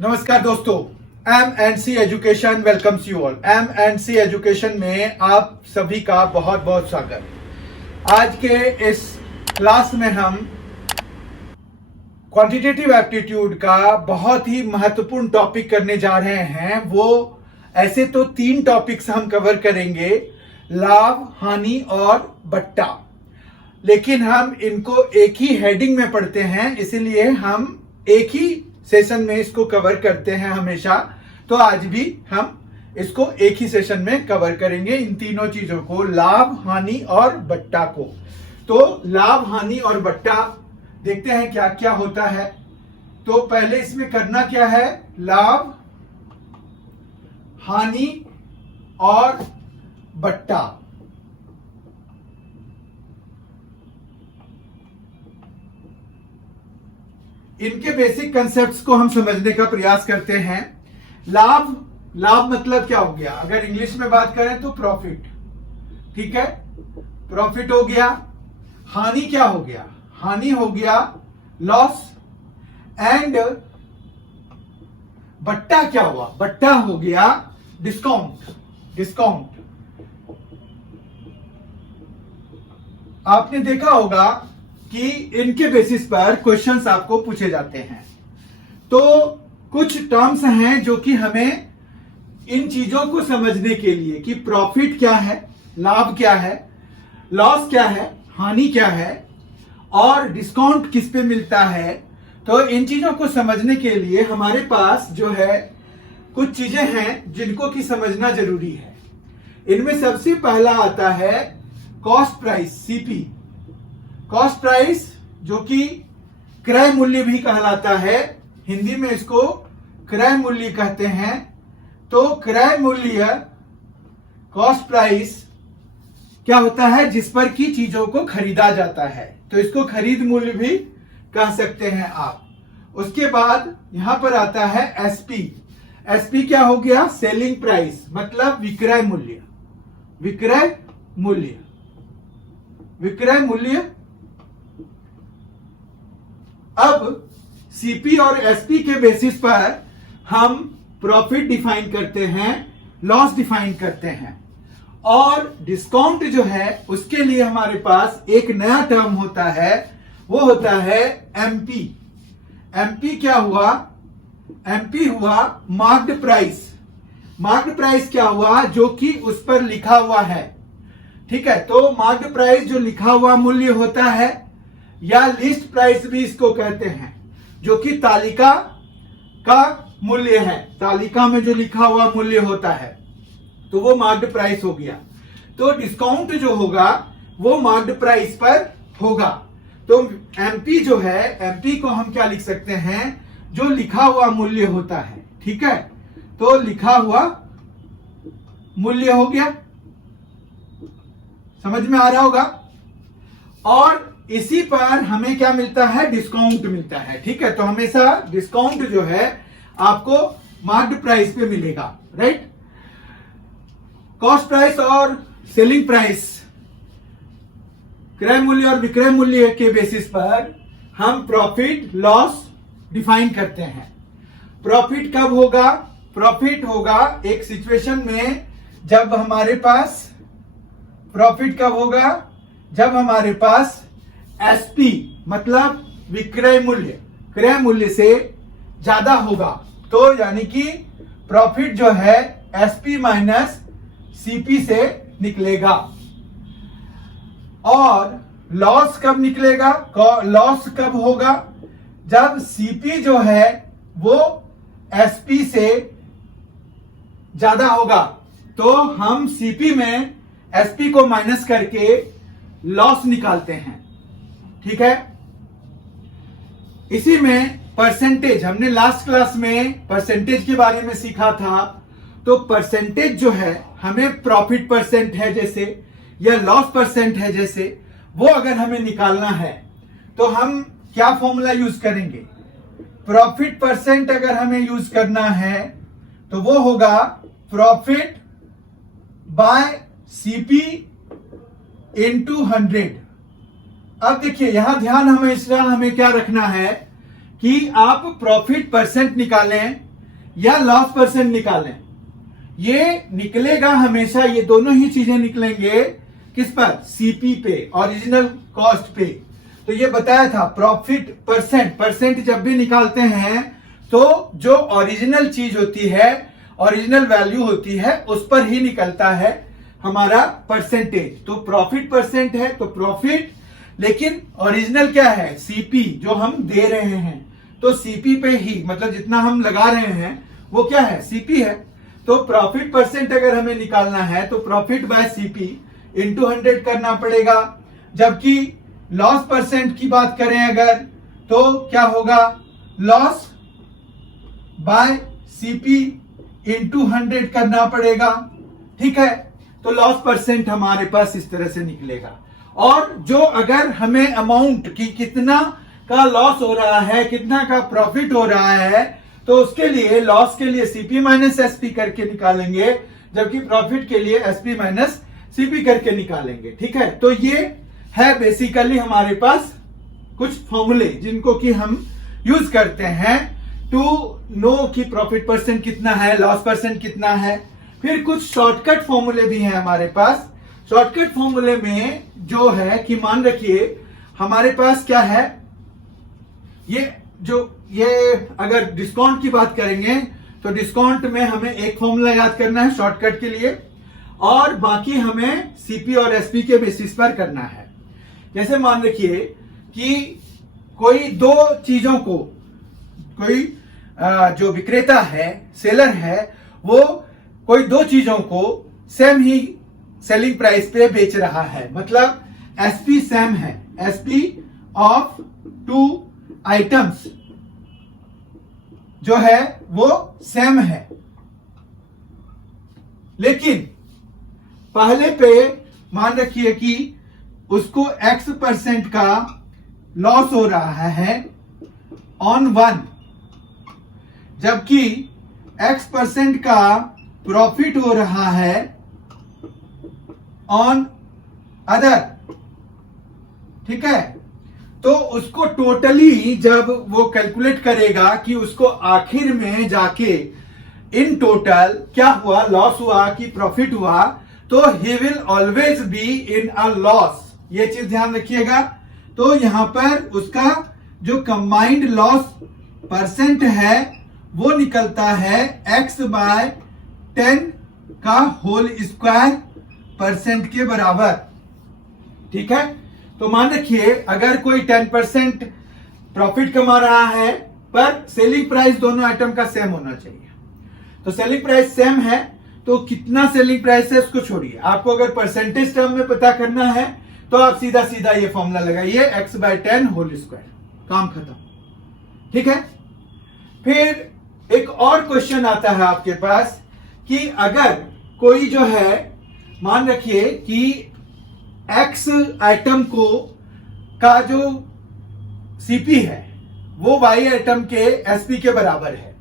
नमस्कार दोस्तों, M&C education welcomes you all. M&C education में आप सभी का बहुत बहुत स्वागत। आज के इस क्लास में हम क्वांटिटेटिव एप्टीट्यूड का बहुत ही महत्वपूर्ण टॉपिक करने जा रहे हैं। वो ऐसे तो 3 टॉपिक्स हम कवर करेंगे, लाभ, हानि और बट्टा, लेकिन हम इनको एक ही हेडिंग में पढ़ते हैं, इसीलिए हम एक ही सेशन में इसको कवर करते हैं हमेशा। तो आज भी हम इसको एक ही सेशन में कवर करेंगे, इन तीनों चीजों को, लाभ, हानि और बट्टा को। तो लाभ, हानि और बट्टा देखते हैं क्या क्या होता है। तो पहले इसमें करना क्या है, लाभ, हानि और बट्टा। इनके बेसिक कंसेप्ट्स को हम समझने का प्रयास करते हैं। लाभ, लाभ मतलब क्या हो गया, अगर इंग्लिश में बात करें तो प्रॉफिट, ठीक है, प्रॉफिट हो गया। हानि क्या हो गया, हानि हो गया लॉस। एंड बट्टा क्या हुआ, बट्टा हो गया डिस्काउंट। डिस्काउंट आपने देखा होगा कि इनके बेसिस पर क्वेश्चंस आपको पूछे जाते हैं। तो कुछ टर्म्स हैं जो कि हमें इन चीजों को समझने के लिए कि प्रॉफिट क्या है, लाभ क्या है, लॉस क्या है, हानि क्या है और डिस्काउंट किस पे मिलता है, तो इन चीजों को समझने के लिए हमारे पास जो है कुछ चीजें हैं जिनको कि समझना जरूरी है। इनमें सबसे पहला आता है cost price, CP. Cost price जो कि क्रय मूल्य भी कहलाता है, हिंदी में इसको क्रय मूल्य कहते हैं। तो क्रय मूल्य, कॉस्ट प्राइस क्या होता है, जिस पर की चीजों को खरीदा जाता है, तो इसको खरीद मूल्य भी कह सकते हैं आप। उसके बाद यहां पर आता है एसपी। एसपी क्या हो गया, सेलिंग प्राइस, मतलब विक्रय मूल्य। विक्रय मूल्य, विक्रय मूल्य। अब सीपी और एसपी के बेसिस पर हम प्रॉफिट डिफाइन करते हैं, लॉस डिफाइन करते हैं। और डिस्काउंट जो है उसके लिए हमारे पास एक नया टर्म होता है, वो होता है एमपी। एमपी क्या हुआ, एमपी हुआ मार्क्ड प्राइस। मार्क्ड प्राइस क्या हुआ, जो कि उस पर लिखा हुआ है, ठीक है। तो मार्क्ड प्राइस जो लिखा हुआ मूल्य होता है, या लिस्ट प्राइस भी इसको कहते हैं, जो कि तालिका का मूल्य है, तालिका में जो लिखा हुआ मूल्य होता है, तो वो मार्क्ड प्राइस हो गया। तो डिस्काउंट जो होगा वो मार्क्ड प्राइस पर होगा। तो एमपी जो है, एमपी को हम क्या लिख सकते हैं, जो लिखा हुआ मूल्य होता है, ठीक है। तो लिखा हुआ मूल्य हो गया, समझ में आ रहा होगा। और इसी पर हमें क्या मिलता है, डिस्काउंट मिलता है, ठीक है। तो हमेशा डिस्काउंट जो है आपको मार्क्ड प्राइस पे मिलेगा, राइट। कॉस्ट प्राइस और सेलिंग प्राइस, क्रय मूल्य और विक्रय मूल्य के बेसिस पर हम प्रॉफिट लॉस डिफाइन करते हैं। प्रॉफिट कब होगा, प्रॉफिट होगा एक सिचुएशन में जब हमारे पास, प्रॉफिट कब होगा, जब हमारे पास एसपी मतलब विक्रय मूल्य क्रय मूल्य से ज्यादा होगा। तो यानी कि प्रॉफिट जो है एसपी माइनस सीपी से निकलेगा। और लॉस कब निकलेगा, लॉस कब होगा, जब सीपी जो है वो एसपी से ज्यादा होगा। तो हम सीपी में एसपी को माइनस करके लॉस निकालते हैं, ठीक है। इसी में परसेंटेज, हमने लास्ट क्लास में परसेंटेज के बारे में सीखा था। तो परसेंटेज जो है, हमें प्रॉफिट परसेंट है जैसे, या लॉस परसेंट है जैसे, वो अगर हमें निकालना है तो हम क्या फॉर्मूला यूज करेंगे, प्रॉफिट परसेंट अगर हमें यूज करना है तो वो होगा प्रॉफिट बाय सीपी इंटू 100। अब देखिए यहां ध्यान हमेशा हमें क्या रखना है कि आप प्रॉफिट परसेंट निकालें या लॉस परसेंट निकालें, ये निकलेगा हमेशा, ये दोनों ही चीजें निकलेंगे किस पर, सीपी पे, ओरिजिनल कॉस्ट पे। तो ये बताया था प्रॉफिट परसेंट जब भी निकालते हैं तो जो ओरिजिनल चीज होती है, ओरिजिनल वैल्यू होती है, उस पर ही निकलता है हमारा परसेंटेज। तो प्रॉफिट परसेंट है तो प्रॉफिट, लेकिन ओरिजिनल क्या है, सीपी, जो हम दे रहे हैं। तो सीपी पे ही, मतलब जितना हम लगा रहे हैं वो क्या है, सीपी है। तो प्रॉफिट परसेंट अगर हमें निकालना है तो प्रॉफिट बाय सीपी इंटू 100 करना पड़ेगा। जबकि लॉस परसेंट की बात करें अगर, तो क्या होगा, लॉस बाय सीपी इंटू 100 करना पड़ेगा। ठीक है, तो लॉस परसेंट हमारे पास इस तरह से निकलेगा। और जो अगर हमें अमाउंट की कितना का लॉस हो रहा है, कितना का प्रॉफिट हो रहा है, तो उसके लिए लॉस के लिए सीपी माइनस एसपी करके निकालेंगे, जबकि प्रॉफिट के लिए एसपी माइनस सीपी करके निकालेंगे। ठीक है, तो ये है बेसिकली हमारे पास कुछ फॉर्मूले जिनको कि हम यूज करते हैं टू नो कि प्रॉफिट परसेंट कितना है, लॉस परसेंट कितना है। फिर कुछ शॉर्टकट फॉर्मूले भी हैं हमारे पास। शॉर्टकट फॉर्मूले में जो है कि मान रखिए हमारे पास क्या है, ये अगर डिस्काउंट की बात करेंगे तो डिस्काउंट में हमें एक फॉर्मूला याद करना है शॉर्टकट के लिए, और बाकी हमें सीपी और एसपी के बेसिस पर करना है। जैसे मान रखिए कि कोई दो चीजों को, कोई जो विक्रेता है, सेलर है, वो कोई दो चीजों को सेम ही सेलिंग प्राइस पे बेच रहा है, मतलब एसपी सेम है, एसपी ऑफ टू आइटम्स जो है वो सेम है, लेकिन पहले पे मान रखिए कि उसको x परसेंट का लॉस हो रहा है ऑन वन, जबकि x परसेंट का प्रॉफिट हो रहा है ऑन अदर। ठीक है, तो उसको टोटली जब वो कैलकुलेट करेगा कि उसको आखिर में जाके इन टोटल क्या हुआ, लॉस हुआ कि प्रॉफिट हुआ, तो he will always be in a loss. ये चीज ध्यान रखिएगा। तो यहां पर उसका जो कंबाइंड लॉस परसेंट है वो निकलता है x बाय 10 का होल स्क्वायर परसेंट के बराबर। ठीक है, तो मान रखिए अगर कोई 10% प्रॉफिट कमा रहा है, पर सेलिंग प्राइस दोनों आइटम का सेम होना चाहिए। तो सेलिंग प्राइस सेम है तो कितना सेलिंग प्राइस है उसको छोड़िए, आपको अगर परसेंटेज टर्म में पता करना है तो आप सीधा सीधा ये फॉर्मूला लगाइए, x बाय 10 होल स्क्वायर, काम खत्म। ठीक है, फिर एक और क्वेश्चन आता है आपके पास कि अगर कोई जो है, मान रखिए कि x आइटम को का जो सीपी है वो y आइटम के एसपी के बराबर है,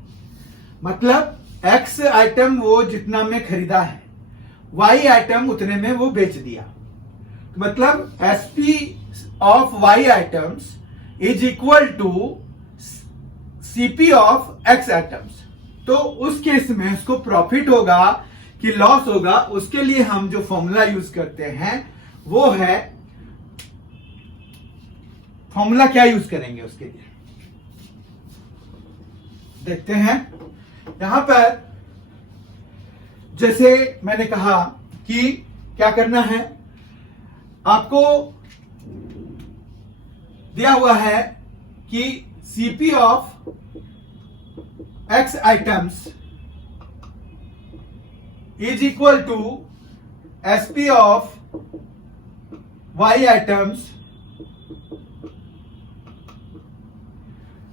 मतलब x आइटम वो जितना में खरीदा है, y आइटम उतने में वो बेच दिया, मतलब SP of y items is equal to CP of x items. तो उस केस में उसको प्रॉफिट होगा कि लॉस होगा, उसके लिए हम जो फॉर्मूला यूज करते हैं वो है, फॉर्मूला क्या यूज करेंगे उसके लिए देखते हैं। यहां पर जैसे मैंने कहा कि क्या करना है, आपको दिया हुआ है कि CP of x items is equal to SP of y items.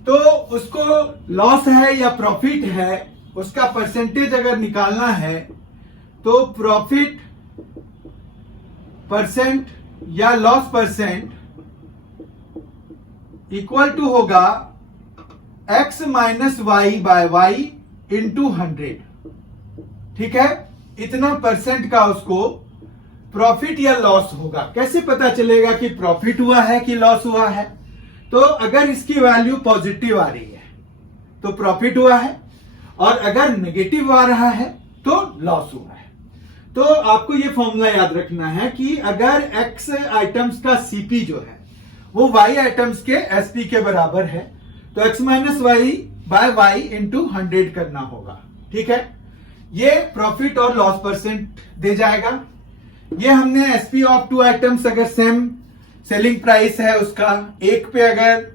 तो उसको लॉस है या प्रॉफिट है उसका परसेंटेज अगर निकालना है तो प्रॉफिट परसेंट या लॉस परसेंट इक्वल टू होगा x minus y by y into 100। ठीक है, इतना परसेंट का उसको प्रॉफिट या लॉस होगा। कैसे पता चलेगा कि प्रॉफिट हुआ है कि लॉस हुआ है? तो अगर इसकी वैल्यू पॉजिटिव आ रही है तो प्रॉफिट हुआ है, और अगर नेगेटिव आ रहा है तो लॉस हुआ है। तो आपको ये फॉर्मूला याद रखना है कि अगर x आइटम्स का सीपी जो है वो y आइटम्स के एसपी के बराबर है तो x minus y by y into 100 करना होगा। ठीक है, ये प्रॉफिट और लॉस परसेंट दे जाएगा। ये हमने एसपी ऑफ टू आइटम्स अगर सेम सेलिंग प्राइस है उसका, एक पे अगर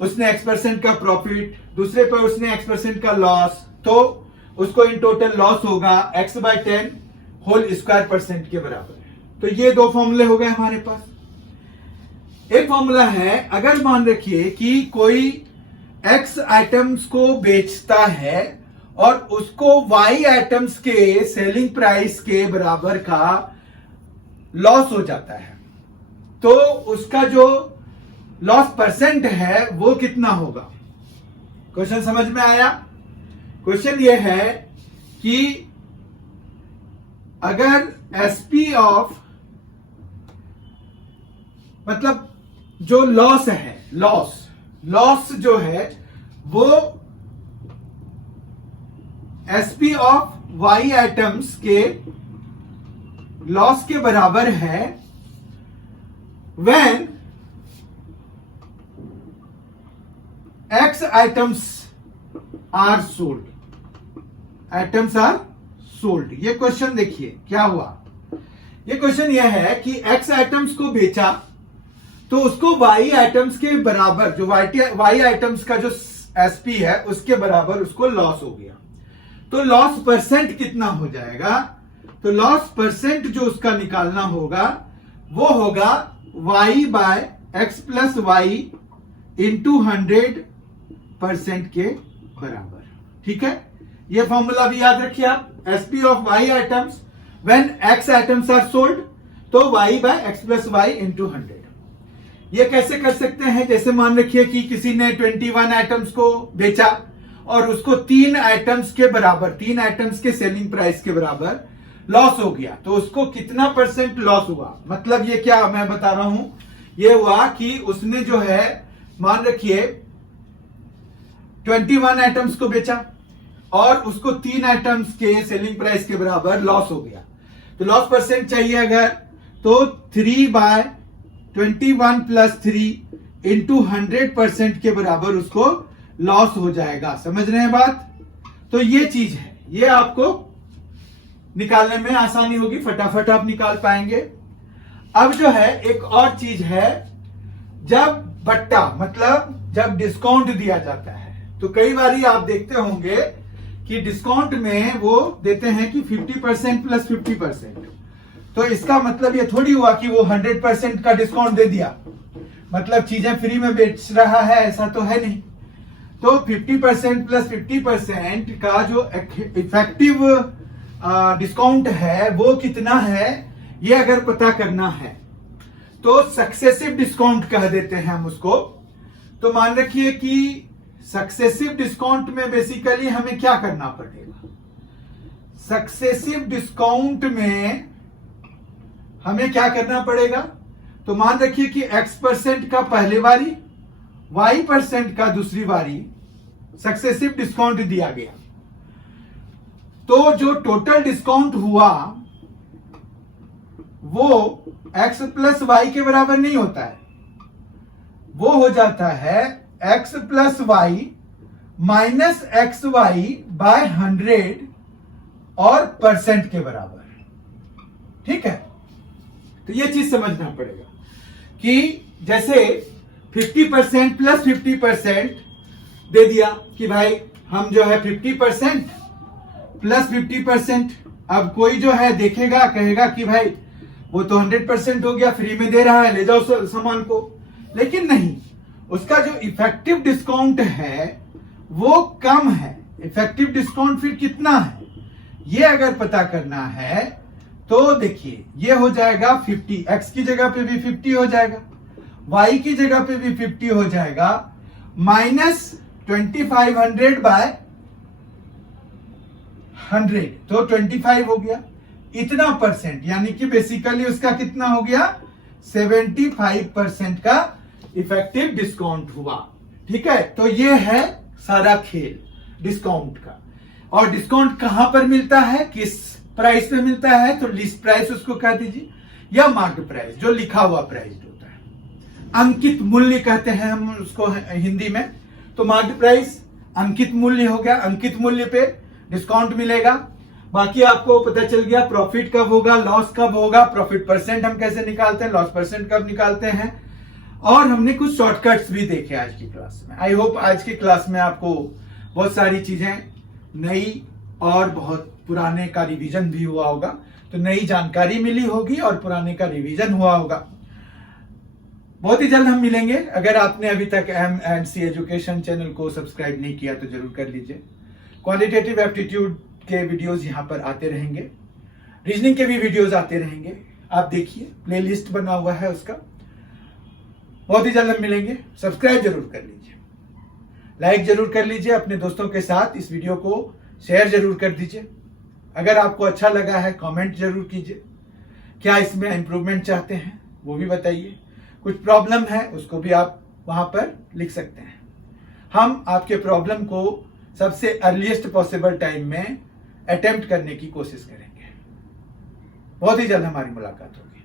उसने x% का प्रॉफिट, दूसरे पे उसने x% का लॉस, तो उसको इन टोटल लॉस होगा x/10 होल स्क्वायर % के बराबर है। तो ये दो फॉर्मूले हो गए हमारे पास। एक फॉर्मूला है, अगर मान रखिए कि कोई x आइटम्स को बेचता है और उसको y आइटम्स के सेलिंग प्राइस के बराबर का लॉस हो जाता है, तो उसका जो लॉस परसेंट है वो कितना होगा। क्वेश्चन समझ में आया? क्वेश्चन ये है कि अगर एसपी ऑफ मतलब जो लॉस है, लॉस जो है वो एसपी ऑफ वाई आइटम्स के लॉस के बराबर है when x items are sold, items are sold. ये क्वेश्चन देखिए क्या हुआ। ये क्वेश्चन यह है कि एक्स आइटम्स को बेचा तो उसको वाई आइटम्स के बराबर, जो वाई आइटम्स का जो एसपी है उसके बराबर उसको लॉस हो गया। तो लॉस परसेंट कितना हो जाएगा? तो लॉस परसेंट जो उसका निकालना होगा वो होगा y by x plus y into 100% के बराबर। ठीक है, ये फॉर्मूला भी याद रखिए आप। SP of y items when x items are sold, तो y by x plus y into 100। ये कैसे कर सकते हैं? जैसे मान रखिए कि किसी ने 21 आइटम्स को बेचा और उसको 3 आइटम्स के बराबर, 3 आइटम्स के सेलिंग प्राइस के बराबर लॉस हो गया, तो उसको कितना % लॉस हुआ? मतलब ये क्या मैं बता रहा हूं, ये हुआ कि उसने जो है मान रखिए 21 आइटम्स को बेचा और उसको 3 आइटम्स के सेलिंग प्राइस के बराबर लॉस हो गया। तो लॉस परसेंट चाहिए अगर, तो 3/21 प्लस 3 इंटू 100% के बराबर उसको लॉस हो जाएगा। समझ रहे हैं बात? तो ये चीज है, ये आपको निकालने में आसानी होगी, फटाफट आप निकाल पाएंगे। अब जो है एक और चीज है, जब बट्टा मतलब जब डिस्काउंट दिया जाता है तो कई बार आप देखते होंगे कि डिस्काउंट में वो देते हैं कि 50% प्लस 50%। तो इसका मतलब ये थोड़ी हुआ कि वो 100% का डिस्काउंट दे दिया, मतलब चीजें फ्री में बेच रहा है, ऐसा तो है नहीं। तो 50% प्लस 50% का जो इफेक्टिव डिस्काउंट है वो कितना है, ये अगर पता करना है तो सक्सेसिव डिस्काउंट कह देते हैं हम उसको। तो मान रखिए कि सक्सेसिव डिस्काउंट में बेसिकली हमें क्या करना पड़ेगा? सक्सेसिव डिस्काउंट में हमें क्या करना पड़ेगा? तो मान रखिए कि x% का पहले बारी, y% का दूसरी बारी सक्सेसिव डिस्काउंट दिया गया, तो जो टोटल डिस्काउंट हुआ वो x प्लस वाई के बराबर नहीं होता है, वो हो जाता है x plus y minus x y by 100 और % के बराबर। ठीक है, तो ये चीज समझना पड़ेगा कि जैसे 50% प्लस 50% दे दिया कि भाई हम जो है 50% प्लस 50%। अब कोई जो है देखेगा, कहेगा कि भाई वो तो 100% हो गया, फ्री में दे रहा है, ले जाओ सामान को। लेकिन नहीं, उसका जो इफेक्टिव डिस्काउंट है वो कम है। इफेक्टिव डिस्काउंट फिर कितना है, ये अगर पता करना है तो देखिए ये हो जाएगा 50, x की जगह पे भी 50 हो जाएगा, y की जगह पे भी 50 हो जाएगा, माइनस 2500 बाय 100, तो 25 हो गया। इतना %, यानी कि बेसिकली उसका कितना हो गया? 75% का इफेक्टिव डिस्काउंट हुआ। ठीक है, तो ये है सारा खेल डिस्काउंट का। और डिस्काउंट कहां पर मिलता है, किस प्राइस पे मिलता है, तो लिस्ट प्राइस उसको कह दीजिए, या मार्क्ड प्राइस जो लिखा हुआ प्राइस होता है। अंकित मूल्य कहते हैं हम उसको हिंदी में। तो मार्क्ड प्राइस अंकित मूल्य हो गया, अंकित मूल्य पे डिस्काउंट मिलेगा। बाकी आपको पता चल गया प्रॉफिट कब होगा, लॉस कब होगा, प्रॉफिट परसेंट हम कैसे निकालते हैं, लॉस परसेंट कब निकालते हैं, और हमने कुछ शॉर्टकट्स भी देखे आज की क्लास में। आई होप आज की क्लास में आपको बहुत सारी चीजें नई और बहुत पुराने का रिवीजन भी हुआ होगा, तो नई जानकारी मिली होगी और पुराने का रिवीजन हुआ होगा। बहुत ही जल्द हम मिलेंगे। अगर आपने अभी तक M&C एजुकेशन चैनल को सब्सक्राइब नहीं किया तो जरूर कर लीजिए। क्वालिटेटिव एप्टीट्यूड के वीडियोस यहाँ पर आते रहेंगे, रीजनिंग के भी वीडियोस आते रहेंगे, आप देखिए प्लेलिस्ट बना हुआ है उसका। बहुत ही जल्द हम मिलेंगे। सब्सक्राइब जरूर कर लीजिए, लाइक जरूर कर लीजिए, अपने दोस्तों के साथ इस वीडियो को शेयर जरूर कर दीजिए। अगर आपको अच्छा लगा है कमेंट जरूर कीजिए, क्या इसमें इंप्रूवमेंट चाहते हैं वो भी बताइए, कुछ प्रॉब्लम है उसको भी आप वहां पर लिख सकते हैं। हम आपके प्रॉब्लम को सबसे अर्लीस्ट पॉसिबल टाइम में अटेम्प्ट करने की कोशिश करेंगे। बहुत ही जल्द हमारी मुलाकात होगी।